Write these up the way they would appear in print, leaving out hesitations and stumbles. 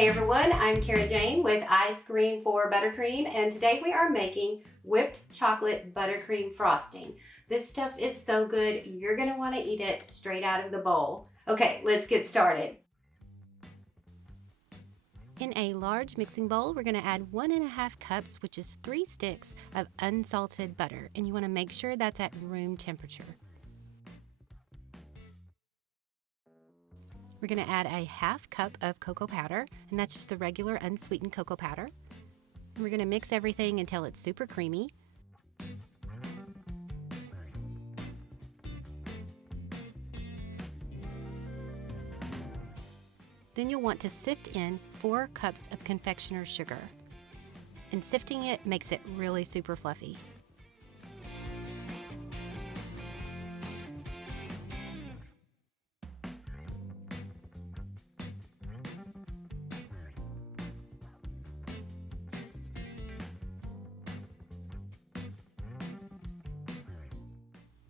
Hey everyone, I'm Kara Jane with Ice Cream for Buttercream, and today we are making whipped chocolate buttercream frosting. This stuff is so good, you're gonna wanna eat it straight out of the bowl. Okay, let's get started. In a large mixing bowl, we're gonna add 1.5 cups, which is 3 sticks of unsalted butter, and you wanna make sure that's at room temperature. We're going to add a 1/2 cup of cocoa powder, and that's just the regular unsweetened cocoa powder. And we're going to mix everything until it's super creamy. Then you'll want to sift in 4 cups of confectioners sugar. And sifting it makes it really super fluffy.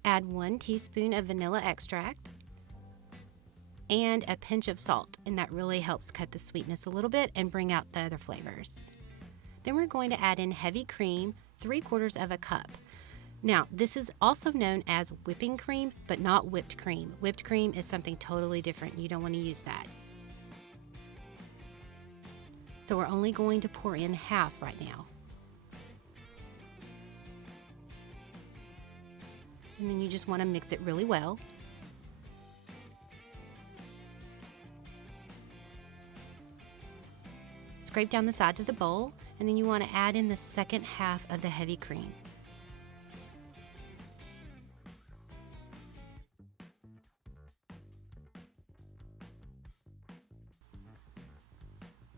Add 1 teaspoon of vanilla extract and a pinch of salt, and that really helps cut the sweetness a little bit and bring out the other flavors. Then we're going to add in heavy cream, 3/4 of a cup. Now, this is also known as whipping cream, but not whipped cream. Whipped cream is something totally different. You don't want to use that. So we're only going to pour in half right now. And then you just want to mix it really well. Scrape down the sides of the bowl, and then you want to add in the second half of the heavy cream.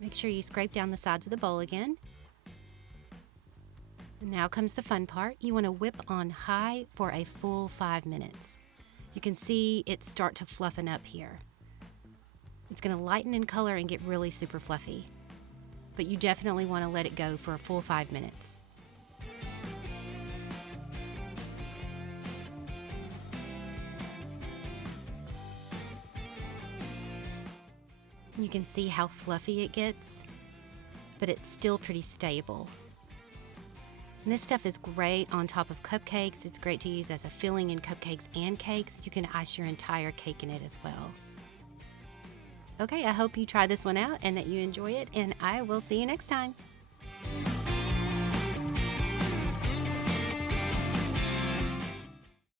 Make sure you scrape down the sides of the bowl again. Now comes the fun part. You want to whip on high for a full 5 minutes. You can see it start to fluffen up here. It's going to lighten in color and get really super fluffy. But you definitely want to let it go for a full 5 minutes. You can see how fluffy it gets, but it's still pretty stable. And this stuff is great on top of cupcakes. It's great to use as a filling in cupcakes and cakes. You can ice your entire cake in it as well. Okay, I hope you try this one out and that you enjoy it, and I will see you next time.